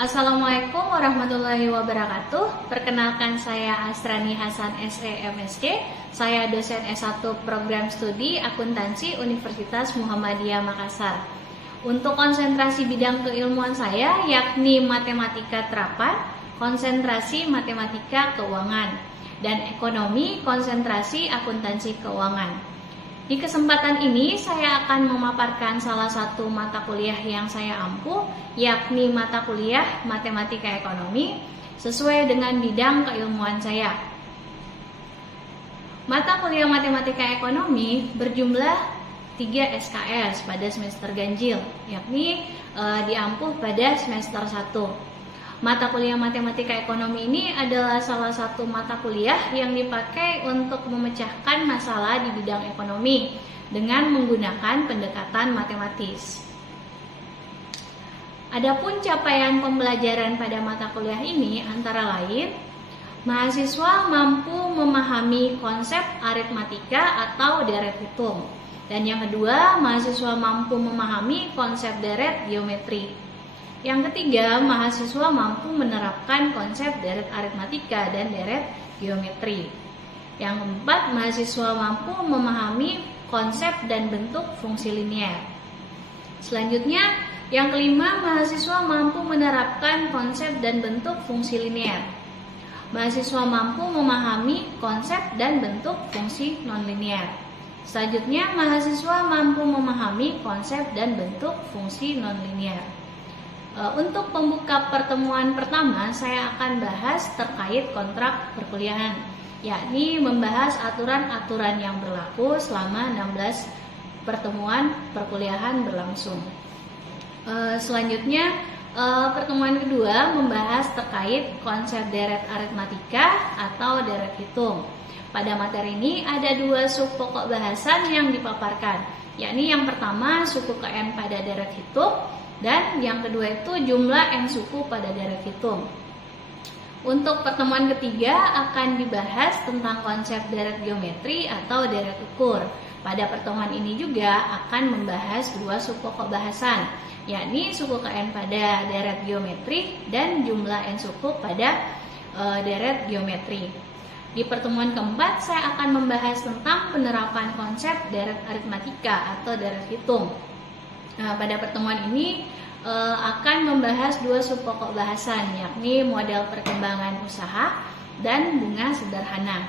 Assalamualaikum warahmatullahi wabarakatuh. Perkenalkan saya Asrani Hasan SE/MSc. Saya dosen S1 Program Studi Akuntansi Universitas Muhammadiyah Makassar. Untuk konsentrasi bidang keilmuan saya yakni matematika terapan, konsentrasi matematika keuangan, dan ekonomi konsentrasi akuntansi keuangan. Di kesempatan ini saya akan memaparkan salah satu mata kuliah yang saya ampuh, yakni mata kuliah Matematika Ekonomi sesuai dengan bidang keilmuan saya. Mata kuliah Matematika Ekonomi berjumlah 3 SKS pada semester ganjil, yakni diampuh pada semester 1. Mata kuliah Matematika Ekonomi ini adalah salah satu mata kuliah yang dipakai untuk memecahkan masalah di bidang ekonomi dengan menggunakan pendekatan matematis. Adapun capaian pembelajaran pada mata kuliah ini antara lain, mahasiswa mampu memahami konsep aritmatika atau deret hitung. Dan yang kedua, mahasiswa mampu memahami konsep deret geometri. Yang ketiga, mahasiswa mampu menerapkan konsep deret aritmatika dan deret geometri. Yang keempat, mahasiswa mampu memahami konsep dan bentuk fungsi linier. Selanjutnya, yang kelima, mahasiswa mampu menerapkan konsep dan bentuk fungsi linier. Mahasiswa mampu memahami konsep dan bentuk fungsi nonlinier. Selanjutnya, mahasiswa mampu memahami konsep dan bentuk fungsi nonlinier. Untuk pembuka pertemuan pertama, saya akan bahas terkait kontrak perkuliahan, yakni membahas aturan-aturan yang berlaku selama 16 pertemuan perkuliahan berlangsung. Selanjutnya, pertemuan kedua membahas terkait konsep deret aritmatika atau deret hitung. Pada materi ini ada 2 sub pokok bahasan yang dipaparkan, yakni yang pertama suku KN pada deret hitung, dan yang kedua itu jumlah N suku pada deret hitung. Untuk pertemuan ketiga akan dibahas tentang konsep deret geometri atau deret ukur. Pada pertemuan ini juga akan membahas 2 sub pokok bahasan, yakni suku KN pada deret geometri dan jumlah N suku pada deret geometri. Di pertemuan keempat saya akan membahas tentang penerapan konsep deret aritmatika atau deret hitung. Nah, pada pertemuan ini akan membahas 2 sub pokok bahasan, yakni model perkembangan usaha dan bunga sederhana.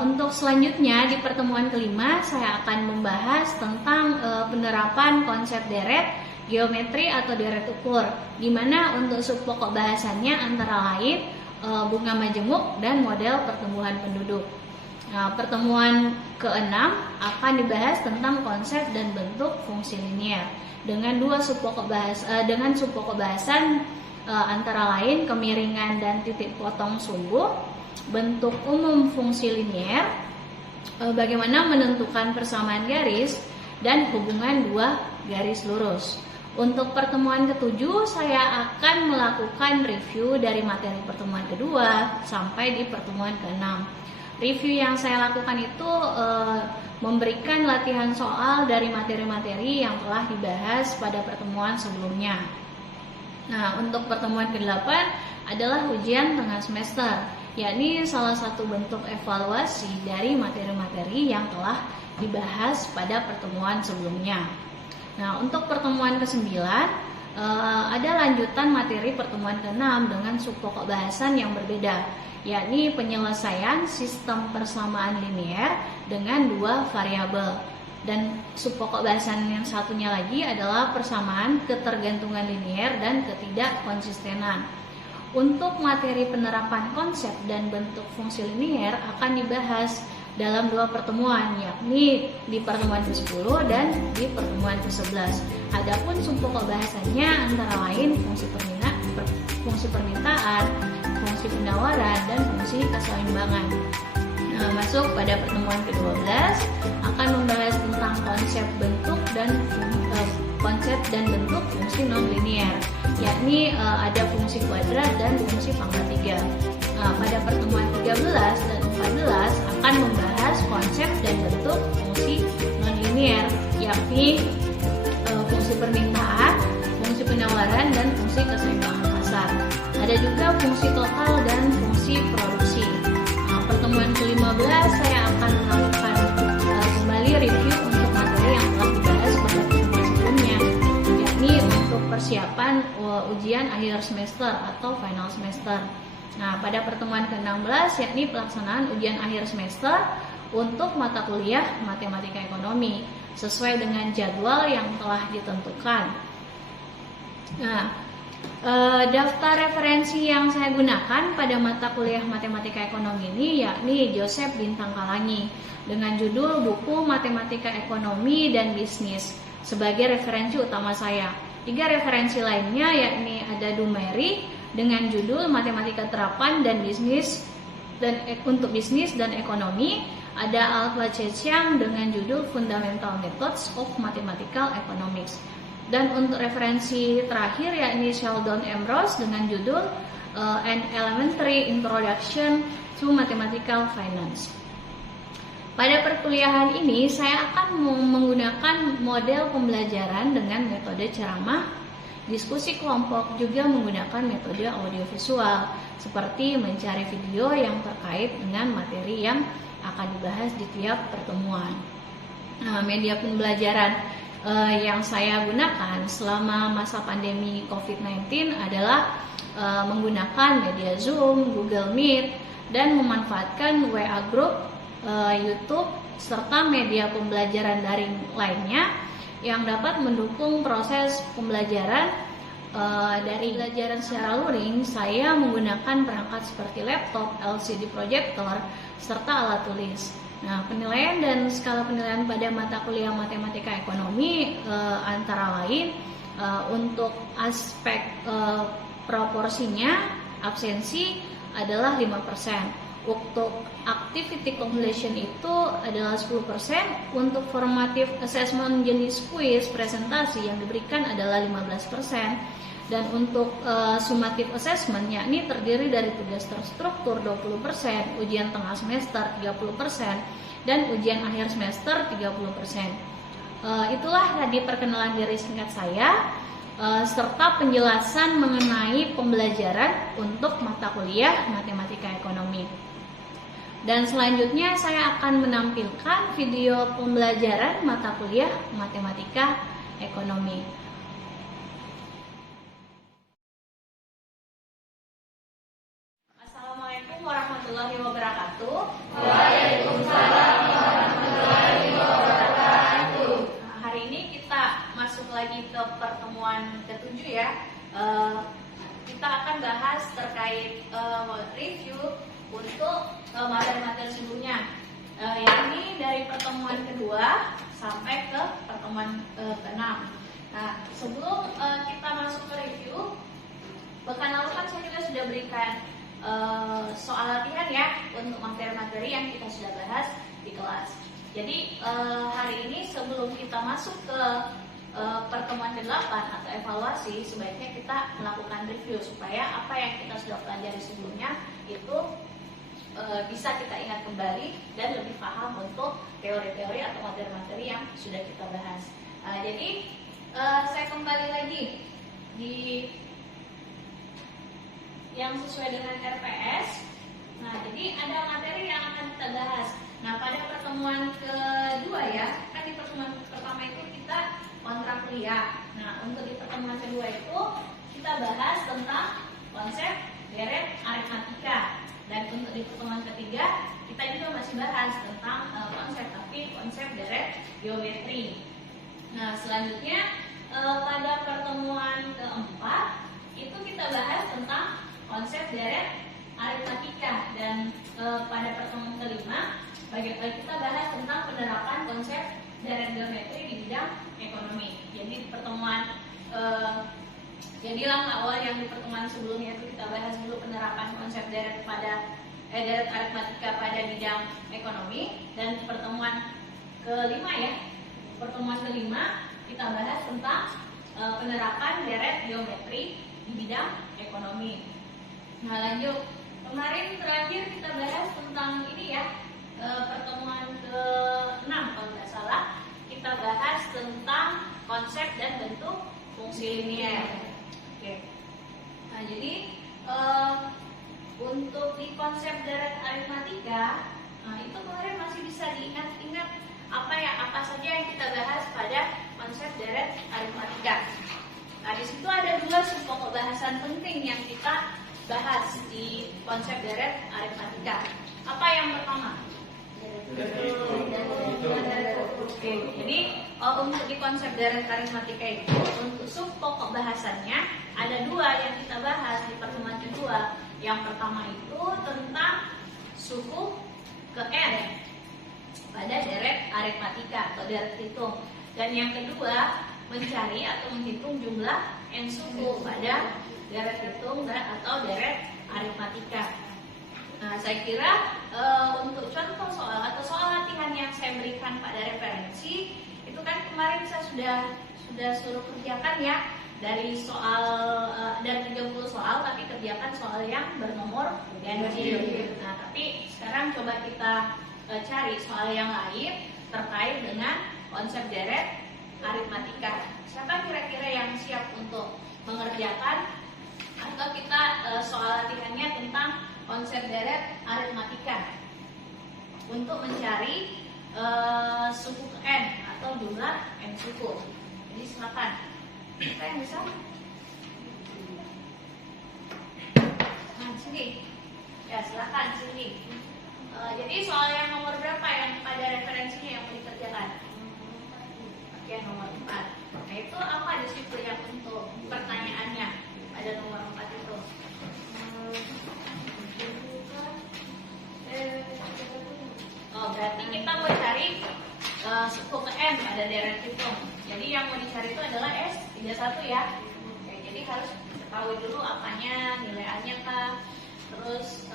Untuk selanjutnya di pertemuan kelima saya akan membahas tentang penerapan konsep deret geometri atau deret ukur, di mana untuk sub pokok bahasannya antara lain bunga majemuk dan model pertumbuhan penduduk. Nah, pertemuan ke-6 akan dibahas tentang konsep dan bentuk fungsi linier dengan 2 sub pokok bahasan antara lain kemiringan dan titik potong sumbu, bentuk umum fungsi linier, bagaimana menentukan persamaan garis, dan hubungan 2 garis lurus. Untuk pertemuan ke-7 saya akan melakukan review dari materi pertemuan kedua sampai di pertemuan ke-6. Review yang saya lakukan itu memberikan latihan soal dari materi-materi yang telah dibahas pada pertemuan sebelumnya. Nah, untuk pertemuan ke-8 adalah ujian tengah semester, yakni salah satu bentuk evaluasi dari materi-materi yang telah dibahas pada pertemuan sebelumnya. Nah, untuk pertemuan ke-9 ada lanjutan materi pertemuan ke-6 dengan sub pokok bahasan yang berbeda, yakni penyelesaian sistem persamaan linier dengan 2 variabel. Dan sub pokok bahasan yang satunya lagi adalah persamaan ketergantungan linier dan ketidakkonsistenan. Untuk materi penerapan konsep dan bentuk fungsi linier akan dibahas dalam 2 pertemuan, yakni di pertemuan ke-10 dan di pertemuan ke-11. Adapun sub pokok bahasannya antara lain fungsi permintaan, fungsi penawaran, dan fungsi keseimbangan. Nah, masuk pada pertemuan ke-12 akan membahas tentang konsep dan bentuk fungsi nonlinier, yakni ada fungsi kuadrat dan fungsi pangkat 3. Nah, pada pertemuan 13 dan 14 akan membahas konsep dan bentuk fungsi nonlinier, yakni fungsi permintaan, fungsi penawaran, pengeluaran dan fungsi keseimbangan pasar. Ada juga fungsi total dan fungsi produksi. Pertemuan ke-15 saya akan melakukan kembali review untuk materi yang telah dibahas pada pertemuan sebelumnya, yakni untuk persiapan ujian akhir semester atau final semester. Nah, pada pertemuan ke-16 yakni pelaksanaan ujian akhir semester untuk mata kuliah matematika ekonomi sesuai dengan jadwal yang telah ditentukan. Nah, daftar referensi yang saya gunakan pada mata kuliah matematika ekonomi ini yakni Joseph Bintang Kalangi dengan judul buku Matematika Ekonomi dan Bisnis sebagai referensi utama saya. 3 referensi lainnya yakni ada Dumeri dengan judul Matematika Terapan dan Bisnis dan untuk Bisnis dan Ekonomi, ada Alpha Chechang dengan judul Fundamental Methods of Mathematical Economics. Dan untuk referensi terakhir yakni Sheldon M. Ross dengan judul An Elementary Introduction to Mathematical Finance. Pada perkuliahan ini saya akan menggunakan model pembelajaran dengan metode ceramah, diskusi kelompok, juga menggunakan metode audiovisual seperti mencari video yang terkait dengan materi yang akan dibahas di tiap pertemuan. Nah, media pembelajaran yang saya gunakan selama masa pandemi COVID-19 adalah menggunakan media Zoom, Google Meet, dan memanfaatkan WA Group, YouTube, serta media pembelajaran daring lainnya yang dapat mendukung proses pembelajaran. Dari pembelajaran secara luring, saya menggunakan perangkat seperti laptop, LCD projector, serta alat tulis. Nah, penilaian dan skala penilaian pada mata kuliah matematika ekonomi antara lain untuk aspek proporsinya absensi adalah 5%. Untuk activity completion itu adalah 10%. Untuk formative assessment jenis kuis presentasi yang diberikan adalah 15%. Dan untuk summative assessment yakni terdiri dari tugas terstruktur 20%, ujian tengah semester 30%, dan ujian akhir semester 30%. Itulah tadi perkenalan diri singkat saya serta penjelasan mengenai pembelajaran untuk mata kuliah matematika ekonomi. Dan selanjutnya saya akan menampilkan video pembelajaran mata kuliah matematika ekonomi. Assalamualaikum warahmatullahi wabarakatuh. Waalaikumsalam warahmatullahi wabarakatuh. Nah, hari ini kita masuk lagi ke pertemuan ke-7 ya. Kita akan bahas terkait review untuk materi-materi sebelumnya, yakni dari pertemuan kedua sampai ke pertemuan ke-6. Nah, sebelum kita masuk ke review, pekan lalu kan saya juga sudah berikan soal latihan ya untuk materi-materi yang kita sudah bahas di kelas. Jadi hari ini sebelum kita masuk ke pertemuan ke-8 atau evaluasi, sebaiknya kita melakukan review supaya apa yang kita sudah pelajari sebelumnya itu bisa kita ingat kembali dan lebih paham untuk teori-teori atau materi-materi yang sudah kita bahas. Jadi saya kembali lagi di yang sesuai dengan RPS. Nah, jadi ada materi yang akan kita bahas. Nah, pada pertemuan kedua ya, kan di pertemuan pertama itu kita kontrak kuliah. Nah, untuk di pertemuan kedua itu kita bahas tentang konsep deret aritmatika. Dan untuk di pertemuan ketiga kita juga masih bahas tentang konsep deret geometri. Nah, selanjutnya pada pertemuan keempat itu kita bahas tentang konsep deret aritmatika, dan pada pertemuan kelima kita bahas tentang penerapan konsep deret geometri di bidang ekonomi. Jadi di pertemuan jadilah awal yang di pertemuan sebelumnya itu kita bahas dulu penerapan konsep deret deret aritmatika pada bidang ekonomi, dan pertemuan kelima ya, pertemuan kelima kita bahas tentang penerapan deret geometri di bidang ekonomi. Nah, lanjut, kemarin terakhir kita bahas tentang ini ya, pertemuan ke-6 kalau nggak salah, kita bahas tentang konsep dan bentuk fungsi linier. jadi untuk di konsep deret aritmatika, itu kemarin masih bisa diingat-ingat apa saja yang kita bahas pada konsep deret aritmatika. Nah, di situ ada dua subpokok bahasan penting yang kita bahas di konsep deret aritmatika. Apa yang pertama? Oke, jadi untuk di konsep deret aritmatika itu, untuk subpokok bahasannya ada dua yang kita bahas di pertemuan kedua. Yang pertama itu tentang suku ke n pada deret aritmatika atau deret hitung, dan yang kedua mencari atau menghitung jumlah n suku pada deret hitung atau deret aritmatika. Nah, saya kira untuk contoh soal atau soal latihan yang saya berikan pada referensi itu kan kemarin saya sudah suruh kerjakan ya, dari soal dari 30 soal, tapi kerjakan soal yang bernomor ganjil. Nah, tapi sekarang coba kita cari soal yang lain terkait dengan konsep deret aritmatika. Siapa kira-kira yang siap untuk mengerjakan, atau kita soal latihannya tentang konsep deret aritmatika untuk mencari suku ke n atau jumlah n suku. Jadi silakan. Siapa yang bisa? Nah, sini. Ya, silakan sini. Jadi soal yang nomor berapa yang pada referensinya yang mau dikerjakan? Oke, nomor 4. Nah, itu apa di situ yang untuk pertanyaannya pada nomor 4 itu? Berarti kita mau cari suku ke n pada deret hitung. Jadi yang mau dicari itu adalah S31 ya. Oke, jadi harus ketahui dulu apanya, nilai A-nya kah. Terus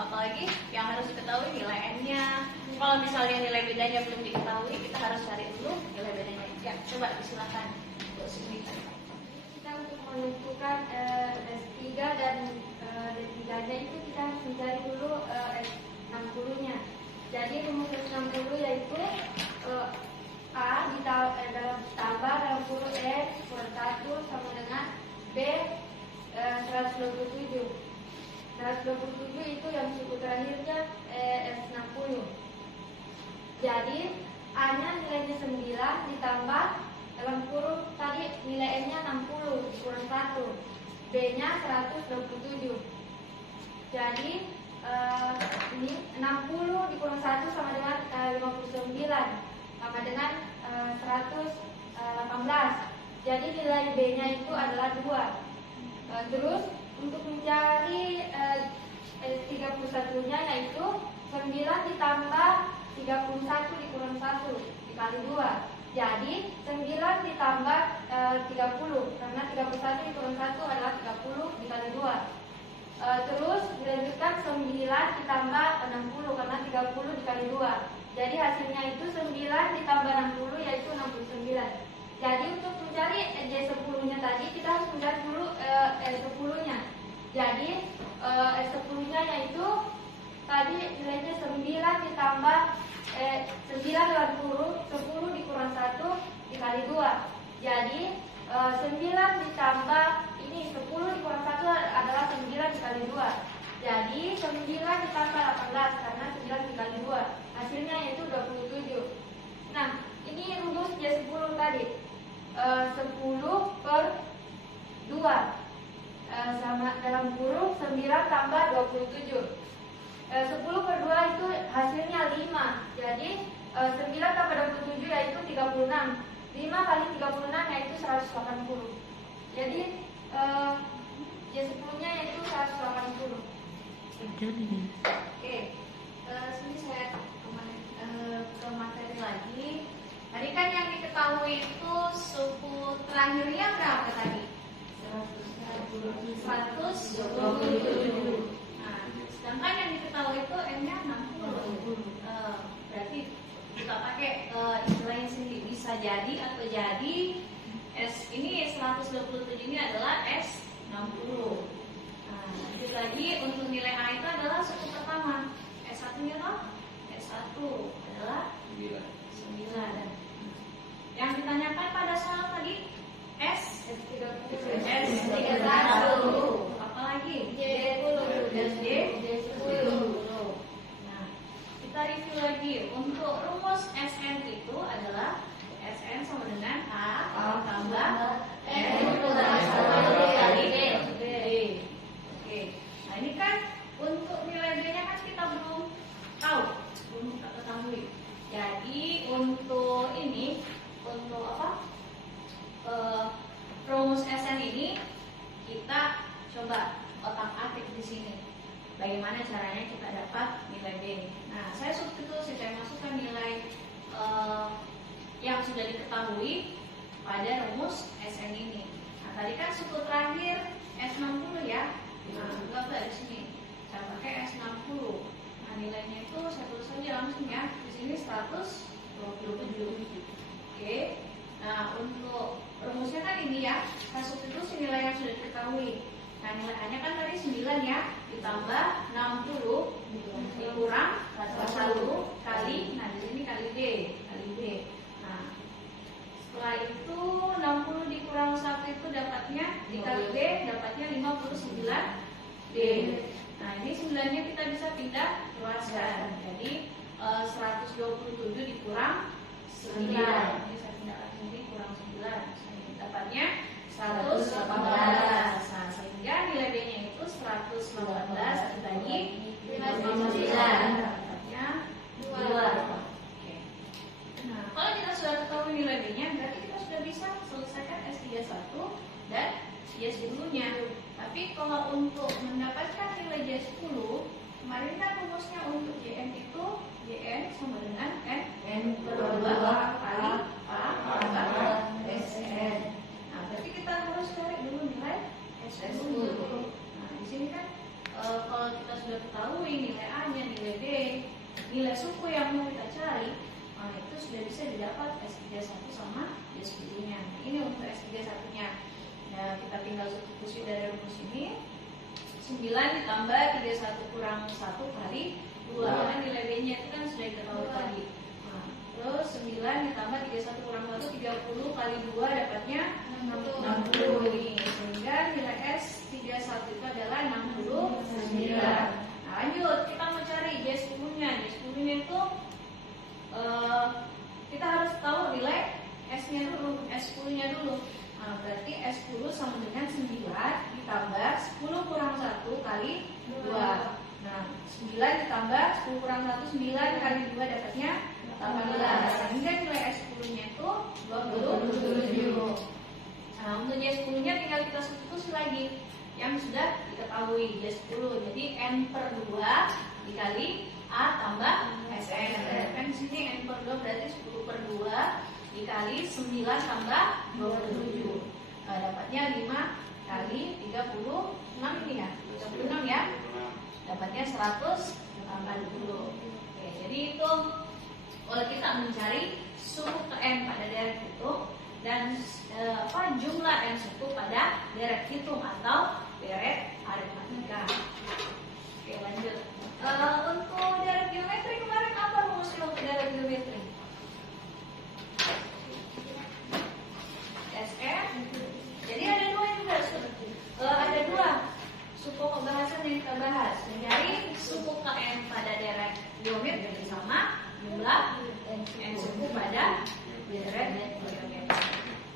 apalagi yang harus diketahui nilai n-nya. Kalau misalnya nilai bedanya belum diketahui, kita harus cari dulu nilai bedanya. Ya, coba disilakan untuk sini. Kita untuk menentukan S3 dan D3-nya itu kita harus mencari dulu S60-nya. Jadi rumus S60 yaitu A tambah dalam kurung E kurang 1 sama dengan B 127. 127 itu yang suku terakhirnya S60. Jadi A-nya nilainya 9 ditambah dalam kurung tadi nilai N-nya 60 kurang 1, B-nya 127. Jadi ini 60 dikurang 1 sama dengan 59 sama dengan 118. Jadi nilai B-nya itu adalah 2. Terus untuk mencari 31-nya yaitu 9 ditambah 31 dikurang 1 dikali 2. Jadi 9 ditambah 30 karena 31 dikurang 1 adalah 30 dikali 2. Terus dilanjutkan 9 ditambah 60 karena 30 dikali 2. Jadi hasilnya itu 9 ditambah 60 yaitu 69. Jadi untuk mencari J10-nya tadi kita harus mencari dulu S10-nya. Jadi S10-nya yaitu tadi nilainya 9 ditambah 9 dalam kurung 10 dikurang 1 dikali 2. Jadi 9 ditambah ini 10 dikurang 1 adalah 9 dikali 2. Jadi 9 ditambah 18 karena 9 dikali 2. Hasilnya yaitu 27. Nah, ini rumus J10 tadi. 10 per 2 sama dalam kurung 9 tambah 27. 10 per 2 itu hasilnya 5. Jadi 9 tambah 27 yaitu 36. 5 kali 36 yaitu 180. Jadi J10-nya yaitu 180. Oke, sini saya ke materi lagi. Tadi kan yang diketahui itu suku terakhirnya berapa tadi? 127. Nah, sedangkan yang diketahui itu N-nya 60. Berarti kita pakai istilahnya sendiri, bisa jadi atau jadi S ini 127 ini adalah S60. Nah, lanjut lagi untuk nilai A itu adalah suku pertama. S1-nya toh? S1 adalah 9. Yang ditanyakan pada soal tadi S31. Apa bagaimana caranya kita dapat nilai D. Nah, saya substitusi, saya masukkan nilai yang sudah diketahui pada rumus Sn ini. Nah, tadi kan suku terakhir S60 ya. Nah, anggaplah di sini saya pakai S60. Nah, nilainya itu saya tulis saja langsung ya. Di sini 127. Oke. Nah, untuk rumusnya kan ini ya. Saya substitusi nilai yang sudah diketahui. Nah, nilai A-nya kan tadi 9 ya, ditambah 60 dikurang 1 kali, nah di sini kali D. Nah, setelah itu 60 dikurang 1 itu dapatnya dikali D, dapatnya 59 D. Nah, ini 9-nya kita bisa pindah keluarkan. Jadi 127 dikurang 9. Ini saya pindahkan ini kurang 9. Dapatnya 118. Nah, sehingga nilai D-nya itu 118 dibagi 59. Dapatnya 2. Oke. Nah, kalau kita sudah ketahui nilai D-nya, berarti kita sudah bisa selesaikan S31 dan J10-nya. Tapi kalau untuk mendapatkan nilai J10, kemarin kan rumusnya untuk Jn itu Jn sama dengan N/2 kali A tambah Sn. Nah, berarti kita harus cari dulu nilai Sn dulu. Nah, di sini kan kalau kita sudah ketahui nilai A-nya, nilai D, nilai suku yang mau kita cari, nah itu sudah bisa didapat S31 sama J10-nya. Nah, ini untuk S31-nya. Nah, kita tinggal substitusi dari rumus ini. 9 ditambah 31 kurang 1 kali 2. Karena nilai D-nya itu kan sudah diketahui tadi. Nah, terus 9 ditambah 31 kurang 1, 30 kali 2 dapatnya 60 ini. Sehingga nilai S31 itu adalah 69. Nah, lanjut, kita mau cari J10-nya. J10-nya itu kita harus tahu nilai S-nya dulu, S10-nya dulu. Nah, berarti S10 sama dengan 9 ditambah 10 kurang 1 kali 2. Nah, 9 ditambah 10 kurang 1, 9 kali 2 dapatnya 18. Sehingga nilai S10-nya itu 27. Nah, untuk J10-nya tinggal kita substitusi lagi yang sudah diketahui J10. Jadi N/2 dikali A tambah Sn. Kan di sini N/2 berarti 10/2 dikali 9 tambah 27. Nah, dapatnya 5 kali 36 ini ya. 36 ya. Dapatnya 180. Oke, jadi itu kalau kita mencari suku ke N pada deret hitung dan jumlah N suku pada deret hitung atau deret aritmatika. Oke, lanjut. Untuk deret geometri kemarin apa rumusnya untuk deret geometri? Sn. Jadi ada dua juga, ada dua suku pembahasan yang kita bahas. Mencari suku Kn pada deret geometri sama jumlah N suku pada deret geometri.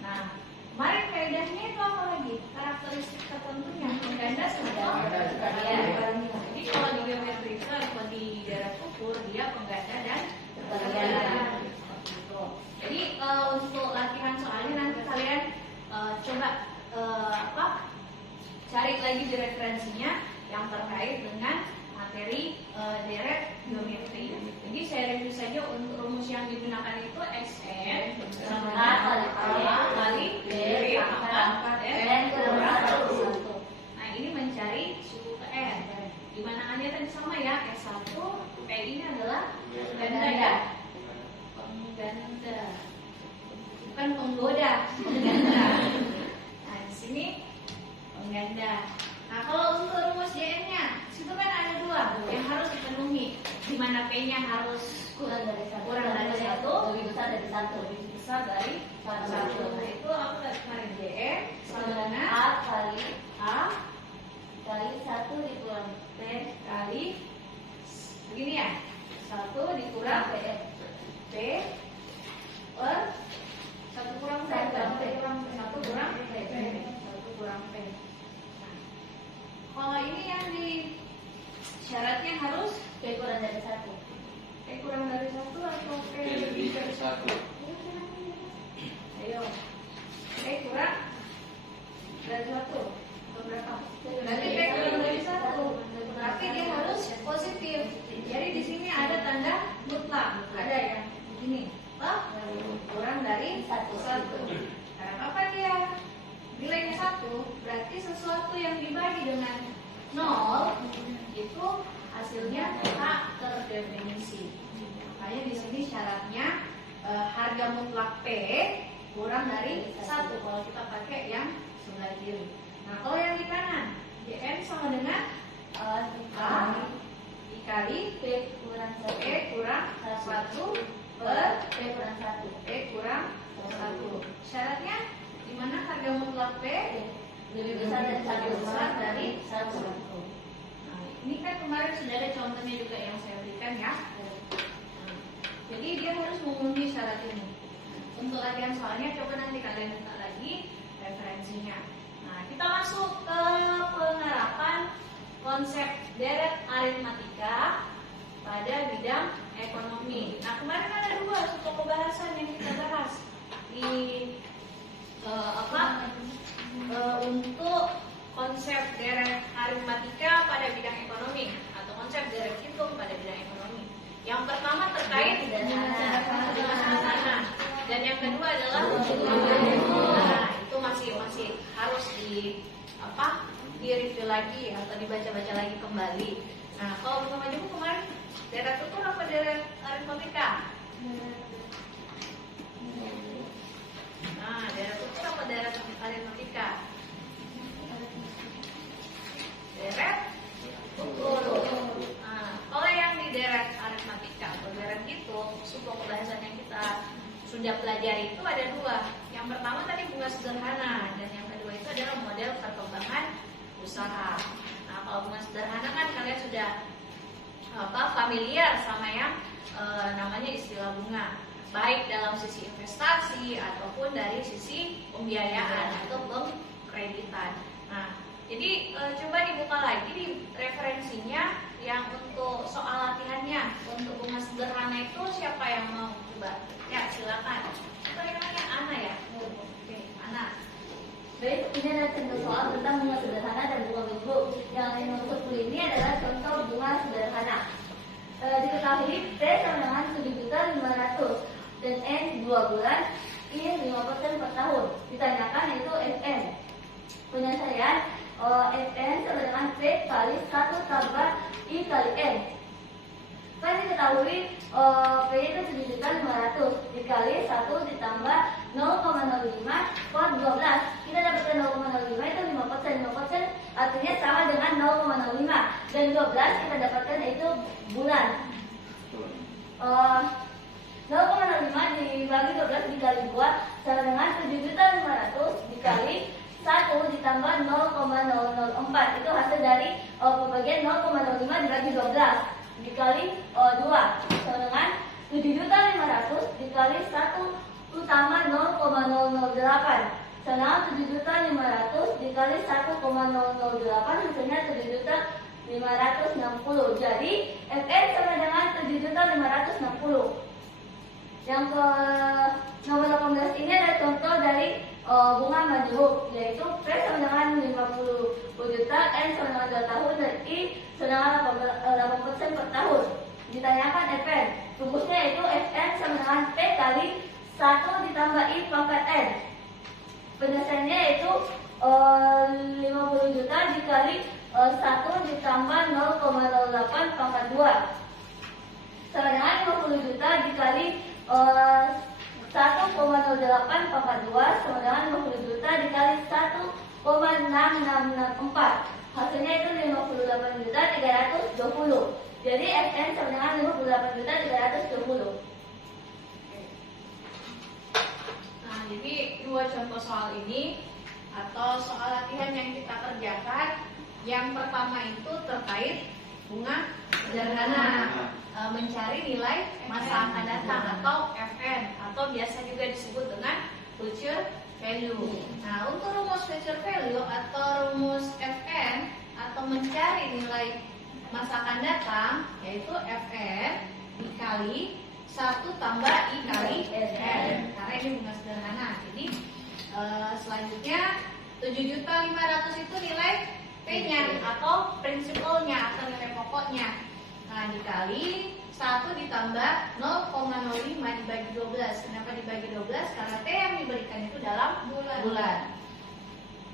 Nah, kemarin kaidahnya itu apa lagi? Karakteristik tertentunya pengganda sama jadi kalau di geometri itu atau di deret ukur dia pengganda dan berganda. Jadi untuk latihan soalnya nanti kalian coba cari lagi di referensinya yang terkait dengan materi deret geometri. Jadi saya review saja untuk rumus yang digunakan itu Sn sama A kali D pangkat N kurang 1. Nah, ini mencari suku ke N. Di mana A-nya tadi sama ya, S1, P-nya adalah pengganda ya. Pengganda. Bukan penggoda, pengganda. Nah, di sini pengganda. Nah, kalau untuk rumus Jn-nya, situ kan ada dua yang harus dipenuhi. Di mana P-nya harus kurang dari 1, lebih besar dari 1, lebih besar dari 1. Nah, itu aku tadi kemarin Jn sama dengan A kali A kali 1 dikurang P kali begini ya. 1 dikurang P per 1 kurang P. 1 kurang P. Kalau ini yang di syaratnya harus P kurang dari 1. P kurang dari 1 atau P lebih dari 1? 1. Karena apa dia nilainya 1? Berarti sesuatu yang dibagi dengan 0 itu hasilnya tak terdefinisi. Makanya di sini syaratnya harga mutlak P kurang dari 1 kalau kita pakai yang sebelah kiri. Nah, kalau yang di kanan, JN sama dengan A dikali P kurang 1 P kurang 1 per P kurang 1. P kurang 1. Syaratnya di mana harga mutlak P Lebih besar dari 1. lebih besar dari 1. 1. Nah, ini kan kemarin sudah ada contohnya juga yang saya berikan ya. Jadi dia harus memenuhi syarat ini. Untuk latihan soalnya coba nanti kalian buka lagi referensinya. Nah, kita masuk ke penerapan konsep deret aritmatika pada bidang ekonomi. Nah, kemarin ada 2 sub pembahasan yang kita bahas di untuk konsep deret aritmatika pada bidang ekonomi atau konsep deret hitung pada bidang ekonomi. Yang pertama terkait sederhana, dan yang kedua adalah nah, itu masih harus di review lagi atau dibaca-baca lagi kembali. Nah, kalau bersama Ibu kemarin deret ukur apa deret aritmatika? Nah, deret ukur apa deret aritmatika? Deret ukur. Nah, kalau yang di deret aritmatika atau deret hitung, sub pembahasan yang kita sudah pelajari itu ada 2. Yang pertama tadi bunga sederhana, dan yang kedua itu adalah model perkembangan usaha. Nah, kalau bunga sederhana kan kalian sudah familiar sama yang namanya istilah bunga, baik dalam sisi investasi ataupun dari sisi pembiayaan atau pengkreditan. Nah, jadi coba dibuka lagi di referensinya yang untuk soal latihannya. Untuk bunga sederhana itu siapa yang mau coba? Ya, silakan. Itu yang namanya Ana ya? Oke, Ana. Baik, ini adalah contoh soal tentang bunga sederhana dan bunga minggu. Yang ingin untuk ini adalah contoh bunga sederhana. Diketahui P sama dengan 7.500 dan N 2 bulan, I 5% per tahun. Ditanyakan yaitu Fn. Penyelesaian Fn sama dengan P kali 1 tambah I kali N. Kan diketahui P itu 7.500 dikali 1 ditambah 0,05 per 12. Kita dapatkan 0,05 itu 5%. 5% artinya sama dengan 0,05. Dan 12 kita dapatkan yaitu bulan. 0,05 dibagi 12 dikali 2 sama dengan 7.500 dikali 1 ditambah 0,004. Itu hasil dari pembagian 0,05 dibagi 12 dikali 2 sama dengan 7.500 dikali 1 tambah 0,008 sama dengan 7.500 dikali 1,008 hasilnya 7.560. Jadi Fn sama dengan 7.560. Yang ke nomor 18 ini ada contoh dari bunga majhul, yaitu P sama dengan 50 juta, N sama dengan 2 tahun, dan I sama dengan 8% per tahun. Ditanyakan Fn, rumusnya yaitu Fn sama dengan P kali 1 ditambah I pangkat N. Penyelesaiannya yaitu 50 juta dikali 1 ditambah 0,08 pangkat 2 sama dengan 50 juta dikali 1,08 pangkat 2 sama dengan 50 juta dikali 1,6664. Hasilnya itu 58 juta 320. Jadi Fn sama dengan 58 juta 320. Nah, jadi 2 contoh soal ini atau soal latihan yang kita kerjakan. Yang pertama itu terkait bunga sederhana, mencari nilai masa akan datang atau FN, atau biasa juga disebut dengan future value. Nah, untuk rumus future value atau rumus FN atau mencari nilai masa akan datang, yaitu FN dikali 1 tambah I kali N, karena ini bunga sederhana. Jadi selanjutnya 7.500.000 itu nilai P-nya atau prinsipalnya atau nilai pokoknya. Nah, dikali 1 ditambah 0,05 dibagi 12. Kenapa dibagi 12? Karena T yang diberikan itu dalam bulan.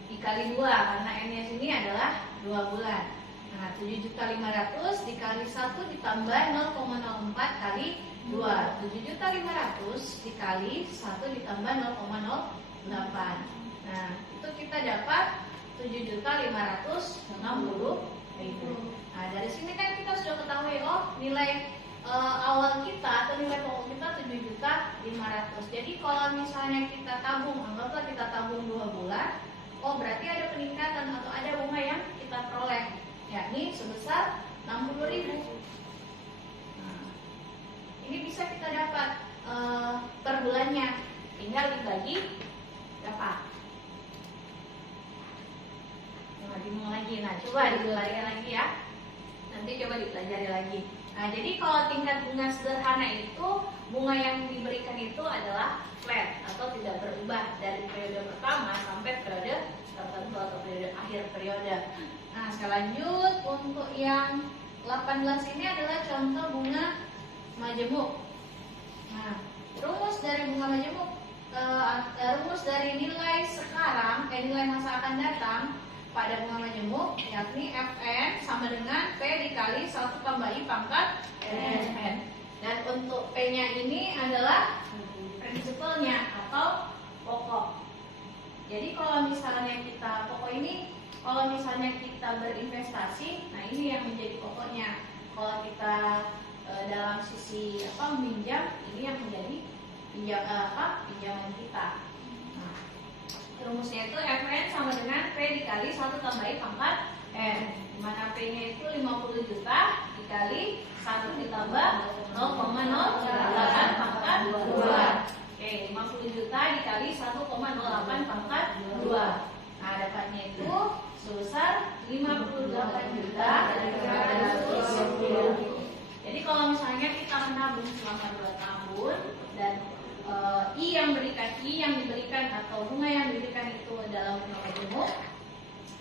Dikali 2, karena N-nya sini adalah 2 bulan. Nah, 7.500.000 dikali 1 ditambah 0,04 kali 2. 7.500.000 dikali 1 ditambah 0,08. Nah, itu kita dapat 7.560.000. Nah, dari sini kan kita sudah ketahui, nilai awal kita atau nilai pokok kita 7.500.000. Jadi kalau misalnya kita tabung, anggaplah kita tabung 2 bulan, berarti ada peningkatan atau ada bunga yang kita peroleh, yakni sebesar 60.000. Nah, ini bisa kita dapat per bulannya, tinggal dibagi berapa. Nah, bingung lagi. Nah, coba dipelajari lagi ya. Nanti coba dipelajari lagi. Nah, jadi kalau tingkat bunga sederhana itu, bunga yang diberikan itu adalah flat atau tidak berubah dari periode pertama sampai periode tertentu atau periode akhir periode. Nah, sekali lanjut, untuk yang 18 ini adalah contoh bunga majemuk. Nah, rumus dari bunga majemuk, rumus dari nilai sekarang, nilai masa akan datang pada bunga majemuk, yakni Fn sama dengan P dikali 1 tambah I pangkat N. Dan untuk P-nya ini adalah prinsipalnya atau pokok. Jadi kalau misalnya kita pokok ini, kalau misalnya kita berinvestasi, nah ini yang menjadi pokoknya. Kalau kita dalam sisi meminjam, ini yang menjadi pinjaman kita. Nah, rumusnya itu Fn sama dengan P dikali 1 tambah I pangkat N, dimana P-nya itu 50 juta dikali 1 ditambah 0,08 pangkat 2. Oke, 50 juta dikali 1,08 pangkat 2. Nah, dapatnya itu sebesar 58.300.000. Jadi kalau misalnya kita menabung selama 2 tahun dan I yang diberikan atau bunga yang diberikan itu dalam bunga majemuk.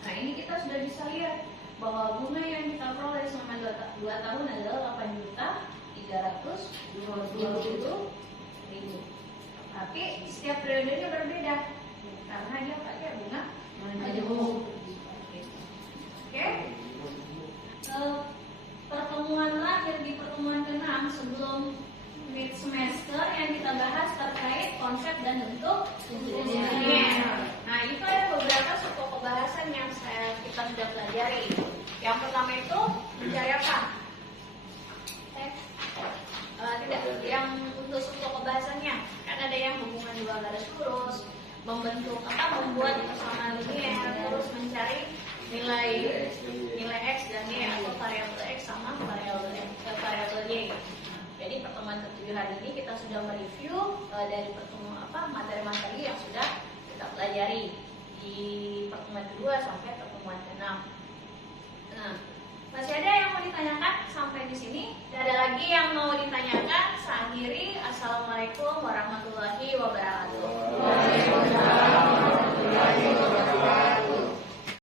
Nah, ini kita sudah bisa lihat bahwa bunga yang kita peroleh selama 2 tahun adalah 8.320.000. Tapi setiap periodenya berbeda karena dia pakai bunga majemuk. Oke. Pertemuan terakhir di pertemuan ke-6 sebelum mid semester yang kita bahas terkait konsep dan bentuk instrumen. Nah, itu ada beberapa pokok bahasan yang kita sudah pelajari. Yang pertama itu mencari apa? Tidak, yang untuk pokok bahasannya kan ada yang hubungan 2 garis lurus, membentuk membuat persamaan linear, terus mencari nilai X dan Y atau variabel X sama variabel Y. Jadi pertemuan ke-7 hari ini kita sudah mereview dari materi-materi yang sudah kita pelajari di pertemuan kedua sampai pertemuan ke-6. Nah, masih ada yang mau ditanyakan sampai di sini? Tidak ada lagi yang mau ditanyakan? Saya akhiri. Assalamualaikum warahmatullahi wabarakatuh.